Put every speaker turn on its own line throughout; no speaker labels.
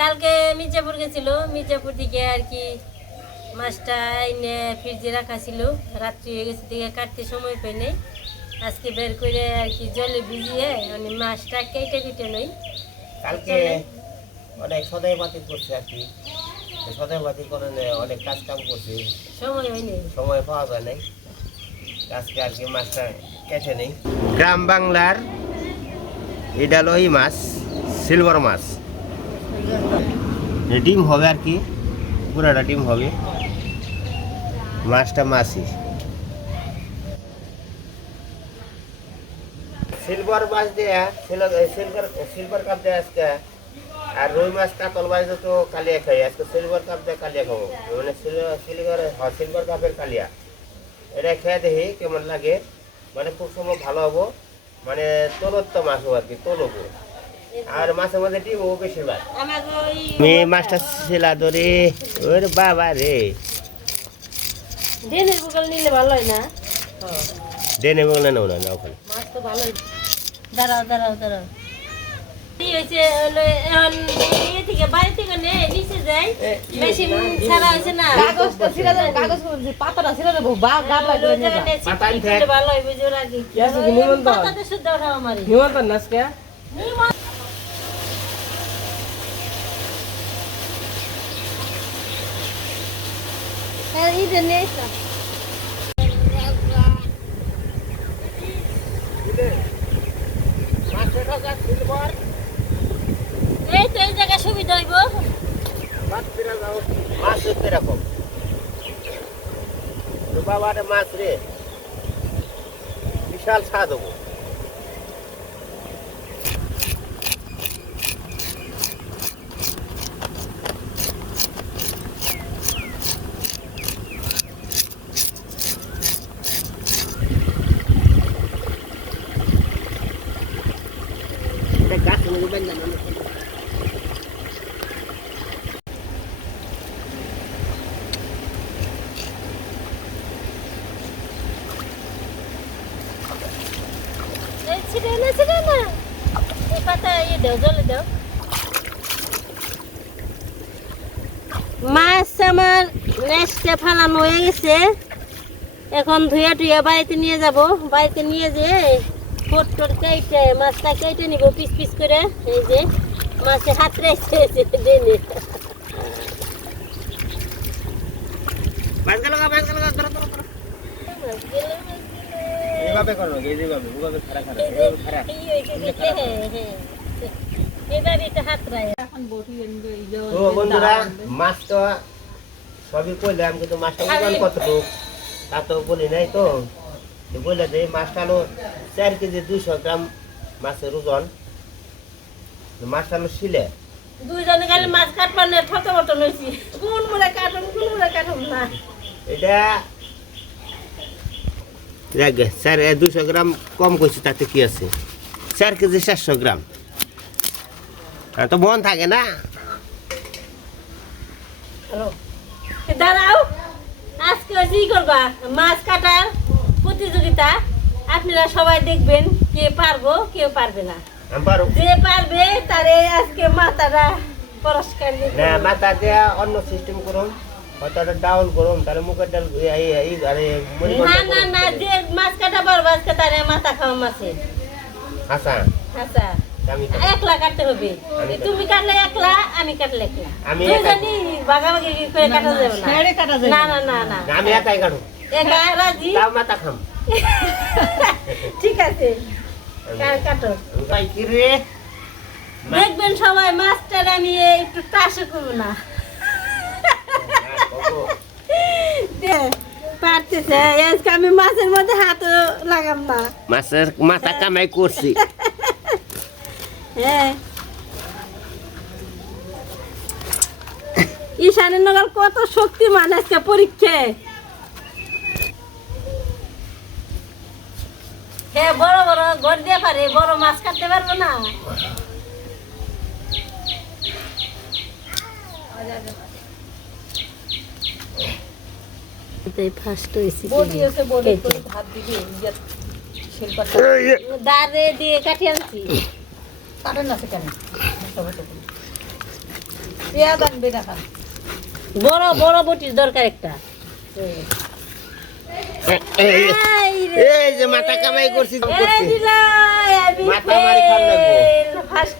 কালকে মির্জাপুর গেছিল মির্জাপুর দিকে আর কি মাছটা এনে ফ্রিজে রাখা ছিল। রাত্রি হয়ে গেছে দিকে কাটতে সময় পাই নাই। আজকে বের করে আর কি জলে ভিজিয়ে মানে মাছটা কেটে কেটে নই।
কালকে অনেক সদাই বাতি করছে আর কি। সদাই বাতি করে অনেক কাজ কাম করছে।
সময় হয়নি
সময় পাওয়া যায় নাই। আজকে আর কি মাছটা কেটে নেই। গ্রাম বাংলার এটা মাছ। সিলভার মাছ। ডিম হবে আর কি, পুরাটা ডিম হবে। মাছটা মাছই সিলভার মাছ সিলভার কাপ দেয়া আজকে। আর রুই মাছ, কাতল মাছ তো কালিয়া খাই। আজকে সিলভার কাপ দিয়ে কালিয়া খাব। মানে সিলভার হ্যাঁ সিলভার কাপের কালিয়া। এটা খেয়ে দেখি কেমন লাগে। মানে খুব সময় ভালো হব। মানে তলত্ব মাছ হব আর কি তলবো আর মাছের মধ্যে ডিমও বেশিরভাগ। আমি মাছটা ছিলা ধরে ওরে বাবা রে।
ডেনের বুকাল নিলে ভালো হয় না?
দেনে বগলে নেও না না ওখানে।
মাছ তো ভালোই। দাঁড়াও দাঁড়াও দাঁড়াও। কি হয়েছে? হলো এখন ইয়ে থেকে বাড়ি থেকে নে নিচে যাই মেশিন ছাড়া হয়েছে না
কাগজটা ছিঁড়ে দেবো কাগজ যে পাতাটা ছিঁড়ে দেবো বা গাব
ওই
লাগবে
জায়গাটায়
পাতা
চিপচিপ
আনতে।
করলে ভালো হয় বুঝে ওরা কি
কি আছে কি নিমন্ত্রণ?
পাতাতে শুদ্ধ ওঠাও আমারে
নিমন্ত্রণ নাচকে
নিমন্ত্রণ। হ্যাঁ, ইদের নিয়ে এসো। এই
মাছ রে বিশাল স্বাদ হব গাছ মধ্যে বেঞ্জান
এই ছিড়ে না ছিড়ে না এই পাতা ইয়ে দাও জলে দাও মাছ আমার নেক্সটে ফালানো হয়ে গেছে। এখন ধুয়ে টুয়ে বাড়িতে নিয়ে যাব। বাড়িতে নিয়ে যেয়ে ফোট টোট কেটে মাছটা কেটে নিব পিস পিস করে। এই যে মাছে হাত
ধরো ধরো এইভাবে করো এইভাবে ওভাবে খারাপ খারাপ খারাপ
এইভাবে এটা হাত রায়
ও বন্ধুরা মাছ তো সবই কইলাম কিন্তু মাছটা ওজন কতটুকু? তা তো বলি নাই তো। বললে যে মাছটা হলো চার কেজি দুইশো গ্রাম মাছের ওজন। তো মাছটা হলো শিলে।
দুইজনে খালি মাছ কাটবার কোন মুড়ে কাটুন কোন মুড়ে কাটুন না।
এটা দেখ স্যার দুশো গ্রাম কম করছি তাতে কি আছে? চার কেজি চারশো গ্রাম। তো মন থাকে না?
দাঁড়াও। আজকে ই করবা? মাছ কাটার প্রতিযোগিতা। আপনারা সবাই দেখবেন কে পারব কেউ পারবে না। যে পারবে তারে আজকে মাথাটা পুরস্কার
না মাথা দেয়া অন্য সিস্টেম করুন। হয়তো ডাউল করুন তাহলে মুখের ডাল এই এই আরে
না না না যে মাছ কাটা পারব আজকে তারে মাথা খাওয়া মাছে
হাসা।
একলা কাটতে হবে। তুমি কাটলে একলা আমি কাটলে একলা।
আমি
দুজনই ভাগাভাগি করে কাটা যাবে না।
ছেড়ে কাটা যায়
না না। না না
আমি একাই কাটু
একা রাজি?
তাও মাথা খাম।
ঠিক আছে। কাটো?
আমি কি রে?
দেখবেন সবাই মাছটার আমি একটু টাসে করব না। দে, পারতেছে। আজকে আমি মাছের মধ্যে হাতও লাগাম না।
মাছের মাথা কামাই করছি।
হ্যাঁ ঈশানের নগর কত শক্তিমান আজকে পরীক্ষায় হ্যাঁ বড় বড় ঘর দিয়ে পারে বড় মাছ কাটতে পারব না। ফার্স্ট হয়েছি
বটি আছে বটি হাত দিবি ইয়ে শিল্পটা।
দাঁড়ে দিয়ে কাটি আনছি।
কাটেন না কেন পেঁয়াজ আনবে দেখা
বড় বড় বটির দরকার একটা।
এই যে মাথা কামাই করছি
এই
করছি
দিলাই, আমি
মাথা মারি খান লাগবো।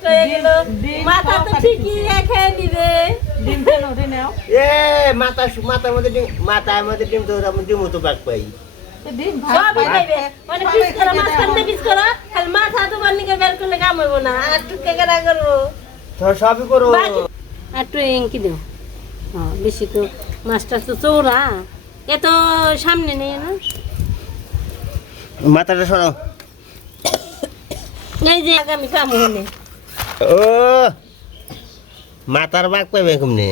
হয়ে গেল।
ডিম
মাথা তো ঠিকই রেখে দিবে।
ডিম ফেন নাও
এ মাথা মাথার মধ্যে ডিম মাথার মধ্যে ডিম তো ডিমও তো বাক পাই।
মানে বেশি তো মাছটা তো চৌড়া এত সামনে নেই না?
মাথাটা সরাও।
এই যে আগামী কাম হলে
ও মাথার বাক পাইবে কমনে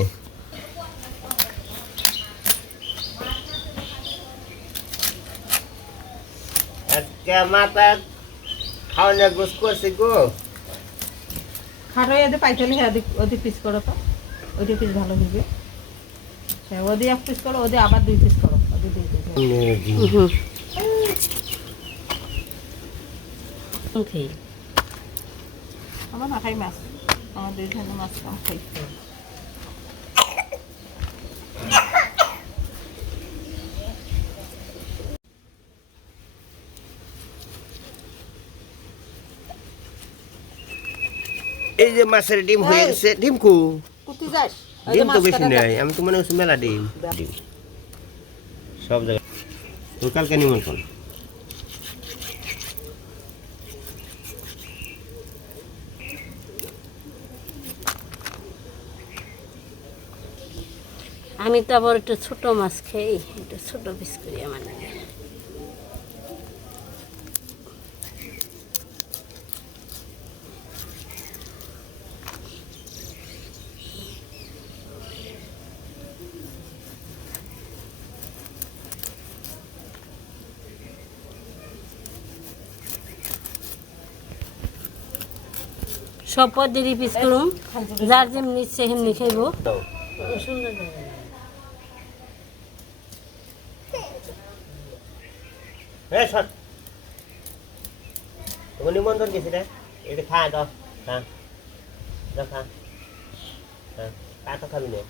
আজকে মাথা খাওয়ানো গোস করছি গো
খাটো এদের পাইতেলে ওদিক ওদিক পিস করো তো ওদিক পিস ভালো হবে হ্যাঁ ওদি এক পিস করো ওদি আবার দুই পিস করো ওদি দুই পিস আমার খাই মাছ আমার দুই ধরনের মাছ খাই
যে মাছের ডিম হয়ে গেছে ডিম কু ডিম তো বেশি নেই আমি তো মনে হচ্ছে মেলা ডিম। ডিম। সব জায়গায়। তোর কালকে নিমন্ত্রণ।
আমি তো আবার একটু ছোট মাছ খাই একটু ছোট পিস করি আমার সব পদ্ধতি পিস করুন। যার যেমনি ইচ্ছে সেমনি খাইব।
নিমন্ত্রণ গেছি রে। এটা খা দাও খা। দাও খা। হ্যাঁ তো খাবি না।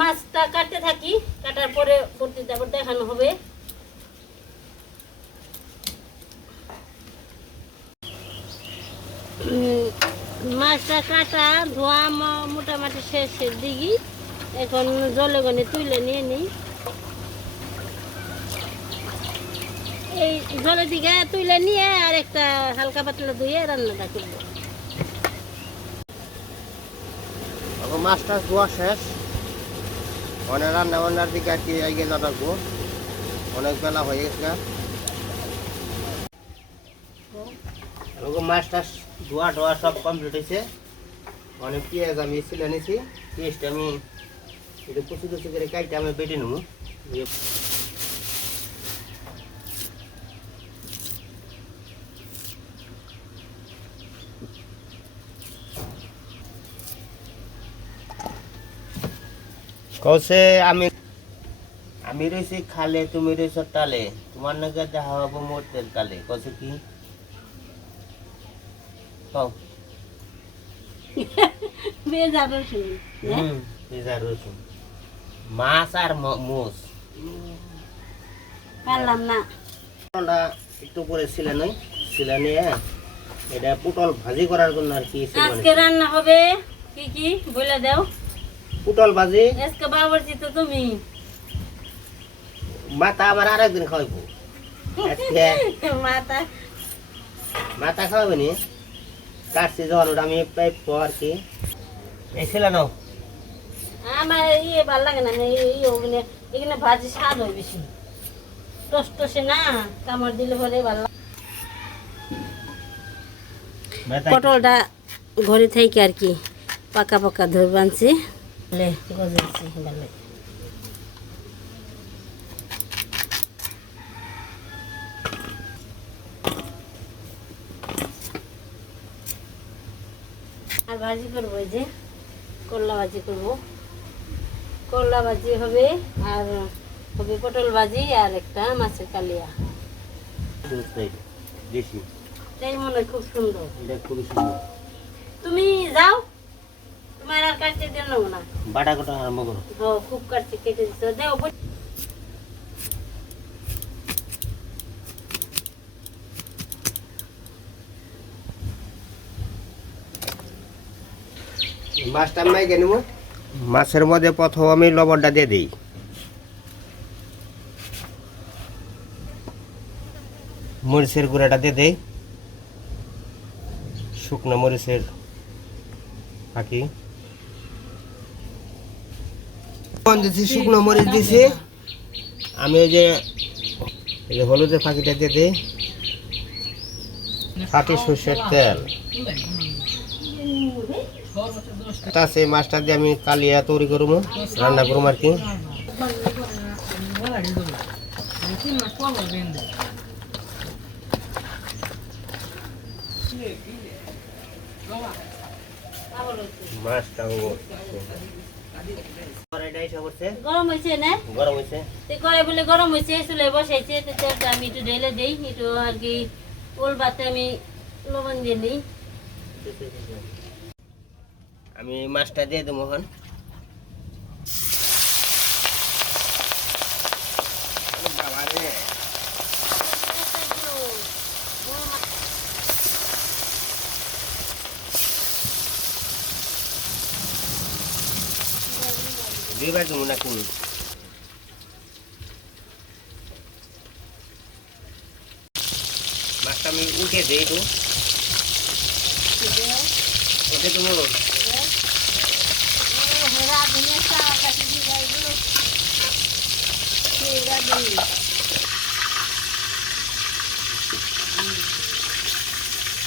মাছটা কাটতে থাকি কাটার পরে পরতে তারপর দেখানো হবে। মাছটা কাটা, ধোয়া মোটামুটি শেষের দিকে এখন জলে গনে তুলে নিয়ে নিই। এই জলের দিকে তুলে নিয়ে আর একটা হালকা পাতলা ধুয়ে রান্নাটা করব।
এখন মাছ টাছ ধোয়া শেষ। অনেক রান্না বান্নার দিকে আর কি এগিয়ে যাব অনেক বেলা হয়ে গেছে। মাছ টাছ ধোয়া টোয়া সব কমপ্লিট হয়েছে অনেক পেঁয়াজ আমি ছিলে নিয়েছি পেঁয়াজটা আমি একটু কুচি কুচি করে কাটতে আমি বেটে নেব। কৌছে আমি আমি রয়েছি খালে, তুমি রয়েছ টালে তোমার নাকি দেখা হব তেল কালে। কৌছে কি? কও
বেজারও শুনি হ্যাঁ?
হুম পিজা রসুন। মাছ আর মোষ।
পারলাম না।
পটলটা একটু করে ছিলে নই ছিলে নিয়ে এটা পটল ভাজি করার জন্য আর কি
আজকে রান্না হবে কি কি? বলে দাও।
পটল ভাজি।
আজকে বাবরচি তো তুমি।
মাথা আমার আরেকদিন খাওয়াইবো। আজকে
মাতা
মাথা খাওয়াবে নি? কাটছি যখন ওটা আমি পাইপ আর কি এই ছিল নাও।
আমার ইয়ে ভালো লাগে না এই- ওখানে এখানে ভাজি স্বাদ হয় বেশি। টস টসে না কামড় দিলে পরে ভালো লাগে। পটলটা ঘরে থেকে আর কি পাকা পাকা ধরে বানছি। লে গজাইছি ভালো ভাজি করব এই যে করলা ভাজি করব। করলা ভাজি হবে আর হবে পটল ভাজি আর একটা মাছের কালিয়া। এটাই মনে খুব সুন্দর।
এটা সুন্দর।
তুমি যাও তোমার আর কাটতে দেন না।
বাটা কটা আরম্ভ করো।
ও খুব কাটতে কেটে দিচ্ছ দেও
মাছটা আমি মাইকে নেব মাছের মধ্যে প্রথম আমি লবণটা দিয়ে দিই। মরিচের গুঁড়াটা দিয়ে দেই। শুকনো মরিচের ফাঁকি। দিছি, শুকনো মরিচ দিছি। আমি ওই যে হলুদের ফাঁকিটা দিয়ে দিই। খাঁটি সর্ষের তেল। আছে মাছটা দিয়ে আমি কালিয়া তৈরি করব রান্না করব আর কি। মাছটা
গরম হয়েছে না?
গরম হয়েছে
তো করে বলে গরম হয়েছে চুলে বসাইছে আমি একটু ঢেলে দিই একটু আর কি ওল আমি লবণ দিয়ে নিই
আমি মাছটা দিয়ে দেবো রে দুইবার দেবো নাকি মাছটা আমি উঠে দিই একটু উঠে দেবো?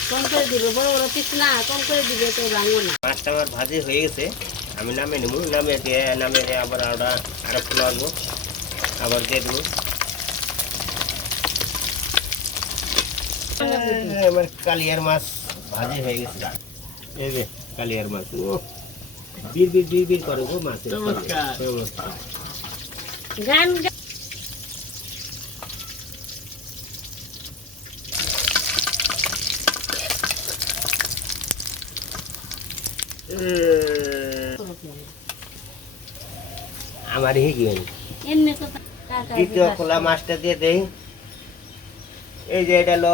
কম করে দিবে বড় বড় পিস না কম করে দিবে তো ভাঙবো না।
মাছটা আমার ভাজি হয়ে গেছে আমি নামে নেব নামে দিয়ে নামে দিয়ে আবার ওটা আরও ফুল আনব আবার দিয়ে দেবো। এই আমার কালিয়ার মাছ ভাজি হয়ে গেছে। এই যে কালিয়ার মাছ ও বীর বীর বীর বীর করে গো মাছ
নমস্কার।
নমস্কার
গান গা-
আমার হে কি
এমনি তো টাকা
দ্বিতীয় খোলা মাছটা দিয়ে দেই। এই যে এটা হলো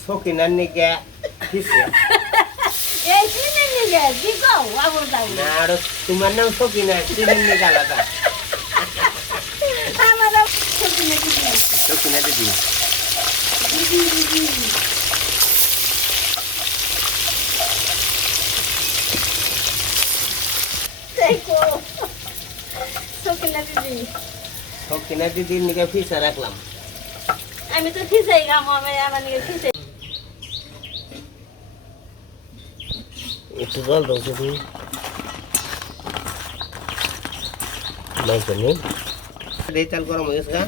সকিনার নিকে আর তোমার নাম সকিনা চিনের নিকে আলাদা। সকিনা দিদি
দেখো সকিনা দিদি
সকিনা দিদির নিকে ফিসা রাখলাম
আমি তো ফিসাই গাম আমি আমার নিকে ফিসাই
একটু জল দাও তুমি। নাই তো নেই এই তেল গরম হয়ে গেছে গা?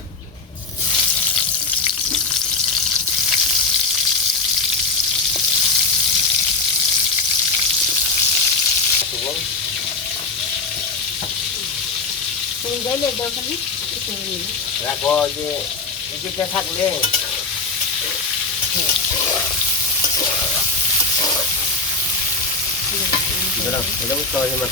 তুমি
রাখো যে এদিকে থাকলে। এটা বুঝতে না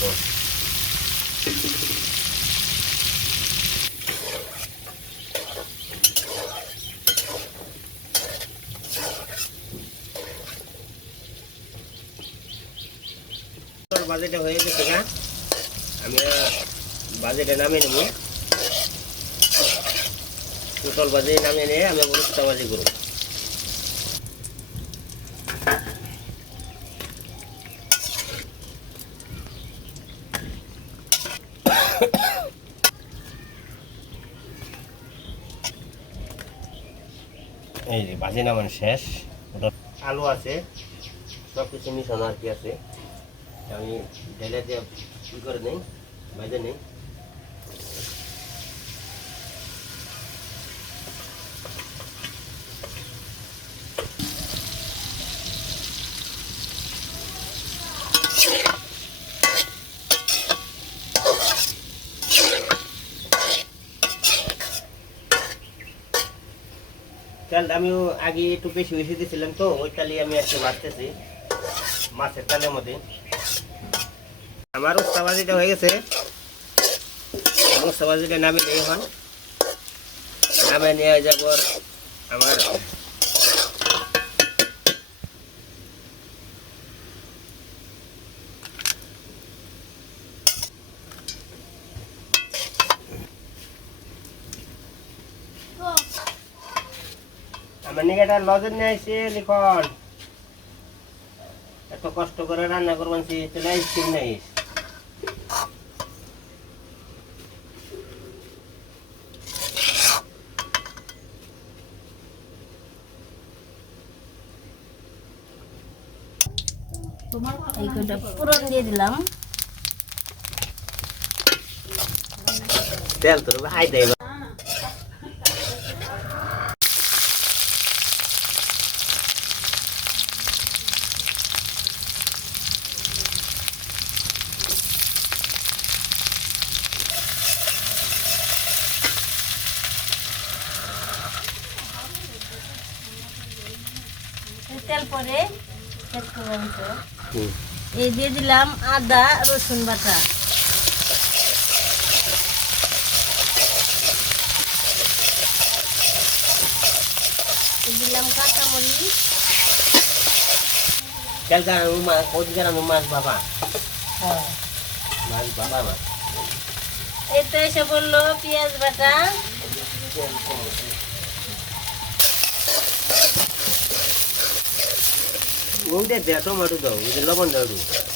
বাজেটে হয়ে গেছে গা আমি বাজেটে নামিয়ে নেব। টোটাল বাজে নামিয়ে নিয়ে আমি বলছি বাজি করব এই যে বাজি নামানো শেষ আলু আছে সব কিছু মিশানো আর কি আছে। আমি ঢেলে দিয়ে কী করে নেই বাজে নেই। আমিও আগে একটু বেশি বেশি দিয়েছিলাম তো, ওই তালে আমি আজকে বাড়তেছি মাছের তালের মধ্যে। আমার উস্তাবাজিটা হয়ে গেছে। উস্তাবাজিটা নামে নিয়ে হন নামে নিয়ে যাব আমার একটা লজেন নিয়ে আসছে লিখন। এত কষ্ট করে রান্না করবেন সে চলে আসছি নেই
এই কটা পুরন দিয়ে দিলাম।
তেল তোর হাই দেয়
তেল পরে শেষ করলাম তো এই দিয়ে দিলাম আদা রসুন বাটা এই দিলাম কাঁচামরিচ
তেল গান মাছ কোচ গান মাছ বাবা
হ্যাঁ
মাছ বাবা মাছ
এই তো এসে বলল পেঁয়াজ বাটা
ওদের দেয় টমেটো দাও ওদের লবণ দাও একটু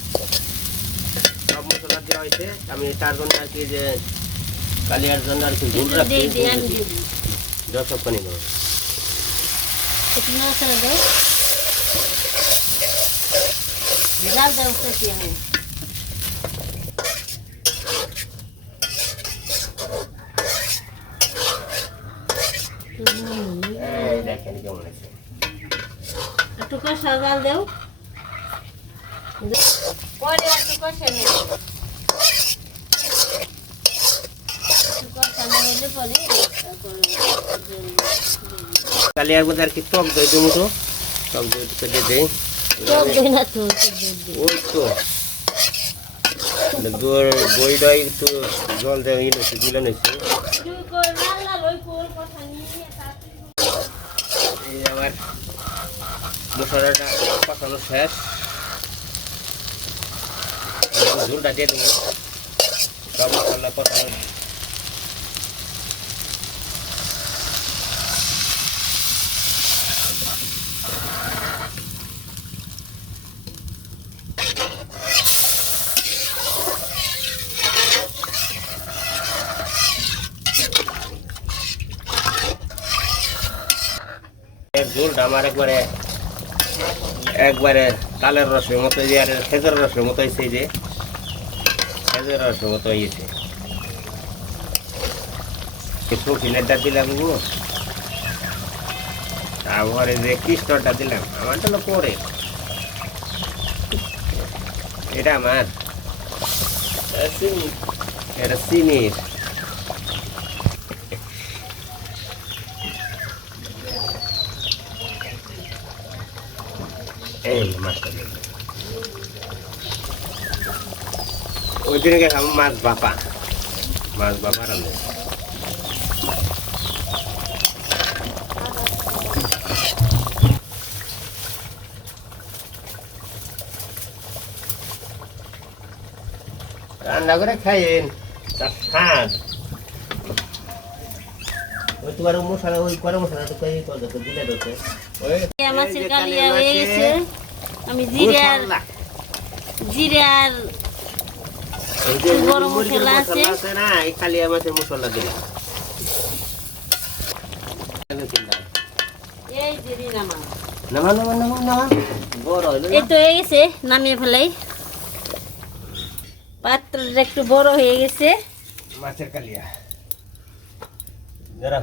মশলা দেওয়া হয়েছে। আমি তার জন্য আর কি যে কালিয়ার জন্য আর কি
একটু
রাখছি
দিই।
দেবো
জাল দাও একটু কষা জাল দেও। পরে একটু কষা নেব একটু কষা না হলে পরে তারপর
কালিয়ার মধ্যে আর কি টক দই তো। টক দই তো দিয়ে দেই।
তো
ওই তো। দই- দই একটু জল দেয় ইয়ে নিচ্ছে দিলে নিচ্ছে আবার মশলাটা কষানো শেষ। এবার দিয়ে দেবো। সব মশলা কষানো এর ঝোলটা আমার একবারে একবারে তালের রসের মতো যে আর খেজুর রসের মতো হয়েছে যে। খেজুর রসের মতো হয়েছে। শৌখিনেরটা দিলাম গো। তারপরে যে কৃষ্ণটা দিলাম আমারটা হলো পরে। এটা আমার। এটা চিনির। এই মাছটা ওই দিনে গেলাম মাছ বাপা। মাছ বাপা রান্না রান্না করে খাইন তার স্বাদ। ওই তোমার মশলা ওই করে মশলা তো কই করে দিলে ওই
মাছের কালিয়া হয়ে গেছে। আমি জিরে আর জিরে আর গরম মশলা আছে।
না এই কালিয়া মাছের মশলা দিলাম।
এই যে নামা
নামা নামা নামা নামা। বড় হইল
এই তো হয়ে গেছে নামিয়ে ফেলাই। পাত্রটা একটু বড় হয়ে গেছে।
মাছের কালিয়া। যারা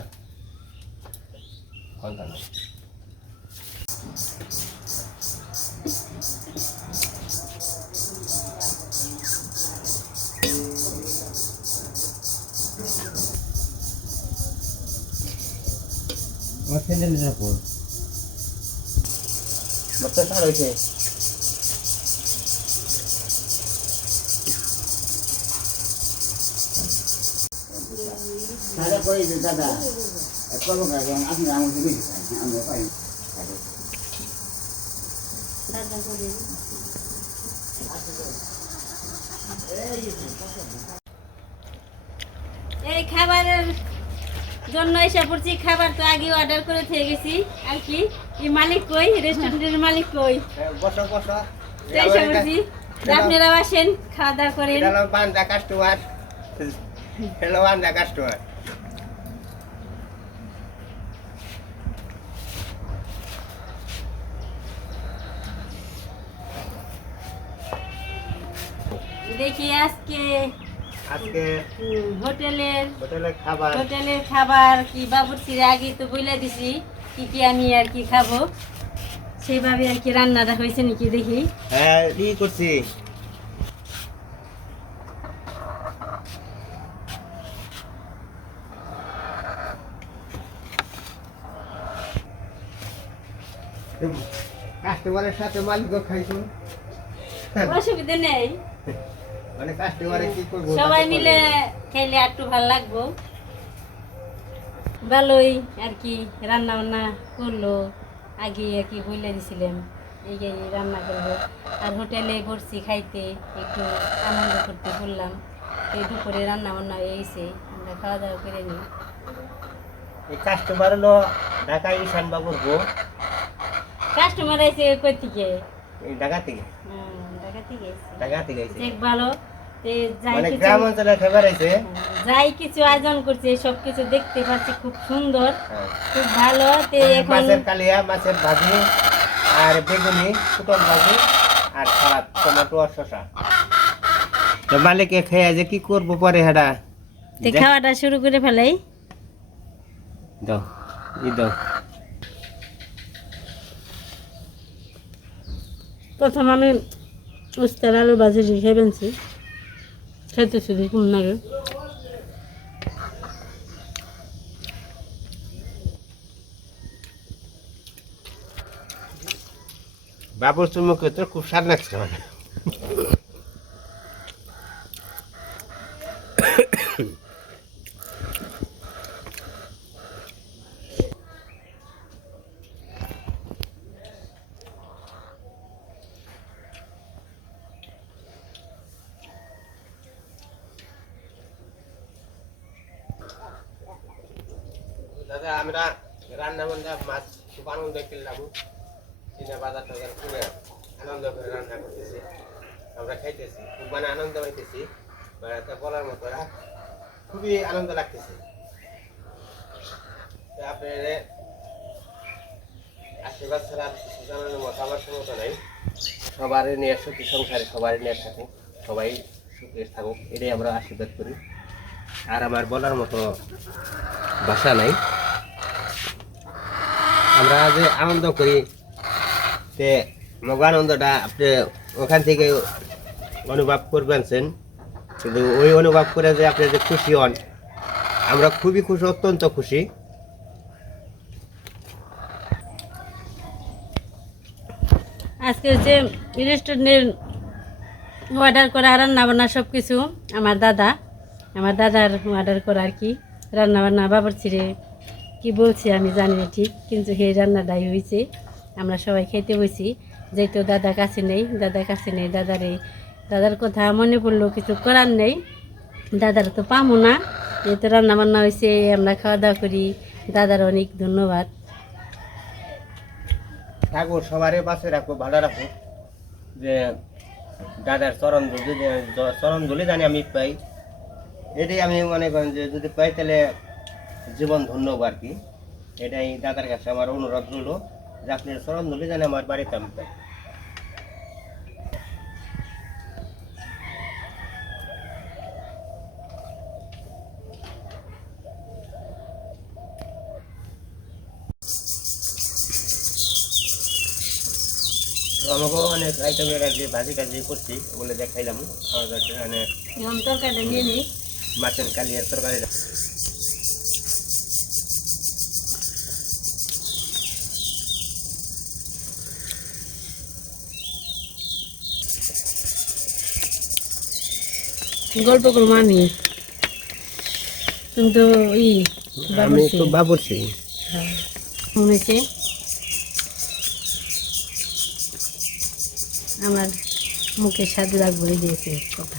আমার স্যান্ডেল রাখো বাচ্চা সার হয়েছে?
দাদা কই যে দাদা কবে কাজ আপনি আমাকে বেশি আমরা পাই
এই খাবারের জন্য এসে পড়ছি খাবার তো আগে অর্ডার করে থেকে গেছি। আর কি? এই মালিক কই? রেস্টুরেন্টের মালিক কই?
বসো বসো।
এসে পড়ছি। আপনারা আসেন খাওয়া দাওয়া করেন.
Hello, banda customer.
দেখি আজকে
আজকে
উম, হোটেলের
খাবার।
হোটেলের খাবার কি বাবুর্চির আগে তো বলে দিছি কি কি আমি আর কি খাব। সেভাবে আর কি রান্নাটা হয়েছে নাকি দেখি।
হ্যাঁ ই করছি। কাস্টমারের সাথে মালিকও খাইছো।
অসুবিধা নেই
মানে কাস্টমারে কি করব
সবাই মিলে খেলে একটু ভালো লাগবো। ভালোই আর কি রান্না বান্না করল আগে আর কি বলে দিছিলাম এই রান্না করব। আর হোটেলে বসছি খাইতে একটু আনন্দ করতে বললাম এই দুপুরে রান্না বান্না হয়ে গেছে আমরা খাওয়া দাওয়া করে নিই।
এই কাস্টমার হলো ঢাকা ঈশান বাবুর বউ।
কাস্টমার আছে কই থেকে?
এই ঢাকা থেকে
ঢাকা থেকে ভালো
মানে গ্রাম অঞ্চলে খাবার আছে
যাই কিছু আয়োজন করছে সব কিছু দেখতে পাচ্ছি খুব সুন্দর।
হ্যাঁ।
খুব ভালো তে এখন
মাছের কালিয়া মাছের ভাজি আর বেগুনি পুটল ভাজি আর সালাদ টমেটো আর শসা। তো মালিকে খেয়ে যে কি করব পরে হেডা?
তে খাওয়াটা শুরু করে ফেলাই।
দাও ই দাও।
প্রথম আমি উস্তার আলু ভাজি রেখে ফেলছি খেতেছি দেখুন রে।
বাবুর চুমুকে তো খুব সার লাগছে দাদা, আমরা রান্না বান্না মাছ খুব আনন্দ করলাম কিনে বাজার টাজার কিনে আনন্দ করে রান্না করতেছি। আমরা খাইতেছি, খুব মানে আনন্দ পাইতেছি। বেড়াতে বলার মতো খুবই আনন্দ লাগতেছে। তো আপনার আশীর্বাদ ছাড়া জানানোর মতো আমার ক্ষমতা নাই। সবারই নিয়ে সুখী সংসারে সবারই নিয়ে থাকুক, সবাই সুখে থাকুক, এটাই আমরা আশীর্বাদ করি। আর আমার বলার মতো ভাষা নাই। আমরা যে আনন্দ করি, তে মগ আনন্দটা আপনি ওখান থেকে অনুভব করবেনছেন কিন্তু ওই অনুভব করে যে আপনি যে খুশি হন, আমরা খুবই খুশি, অত্যন্ত খুশি।
আজকে যে রেস্টুরেন্টের অর্ডার করা রান্না বান্না সব কিছু আমার দাদা, আমার দাদার অর্ডার করা আর কি রান্না বান্না বাবার ছিঁড়ে কি বলছি আমি জানি না ঠিক, কিন্তু সেই রান্নাটাই হয়েছে আমরা সবাই খেতে বসি যেহেতু দাদা কাছে নেই দাদা কাছে নেই, দাদারে দাদার কথা মনে পড়ল, কিছু করার নেই। দাদার তো পামো না, যেহেতু রান্না বান্না হয়েছে আমরা খাওয়া দাওয়া করি, দাদার অনেক ধন্যবাদ।
ঠাকুর সবারই পাশে রাখব ভালো রাখব যে দাদার চরণ চরণ ধুলি জানি আমি পাই। এটাই আমি মনে করেন যে যদি পাই তাহলে জীবন ধন্য আর কি। এটাই দাদার কাছে আমার অনুরোধ রইল যে আপনি সরম ধরে জানে আমার বাড়িতে আমি আমাকেও অনেক আইটেমের আর ভাজি কাজি করছি ওগুলো দেখাইলাম। খাওয়া মানে মাছের কালিয়ার তরকারি
গল্প করব আমি। তুমি তো ই
আমি তো বাবুরছি
মনে হচ্ছে আমার মুখে স্বাদ লাগবে দিয়েছে কথা।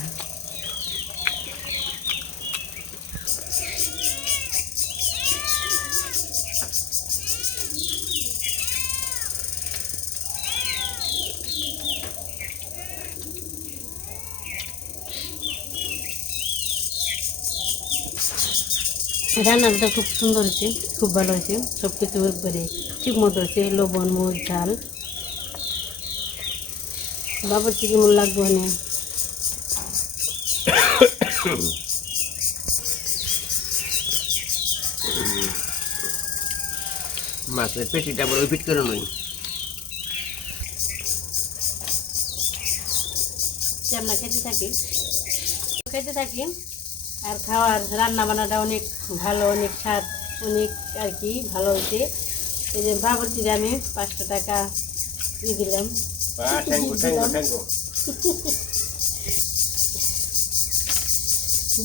রান্নাটা খুব সুন্দর হয়েছে খুব ভালো হয়েছে। সব কিছু একবারে ঠিক মতো হয়েছে লবণ মরিচ ঝাল। বাবার কি কেমন লাগবে না
মাছের পেটিটা বড় পিট করে নই।
আমরা খেতে থাকি খেতে থাকি আর খাওয়ার রান্না বান্নাটা অনেক ভালো অনেক স্বাদ অনেক আর কি ভালো হয়েছে। এই যে বাবরচিরে আমি পাঁচশো টাকা দিয়ে দিলাম।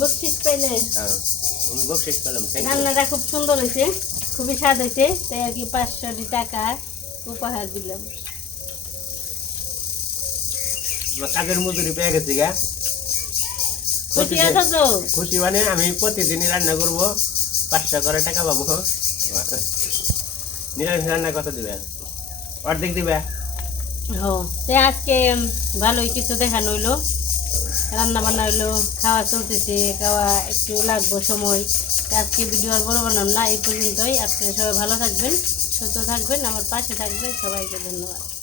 বকশিস পাইলে?
হ্যাঁ
রান্নাটা খুব সুন্দর হয়েছে খুবই স্বাদ হয়েছে তাই আর কি পাঁচশো টাকা উপহার দিলাম।
কাজের মজুরি পেয়ে গেছি গা।
খুশি আছো তো?
খুশি মানে আমি প্রতিদিনই রান্না করব পাঁচশো করে টাকা পাবো। নিরামিষ রান্না কত দিবে। অর্ধেক দিবে।
ও আজকে ভালোই কিছু দেখানো হইল রান্না বান্না হইল খাওয়া চলতেছে খাওয়া একটু লাগবো সময়। আজকে ভিডিও আর বড় বানাম না এই পর্যন্তই। আপনারা সবাই ভালো থাকবেন সুস্থ থাকবেন আমার পাশে থাকবেন। সবাইকে ধন্যবাদ।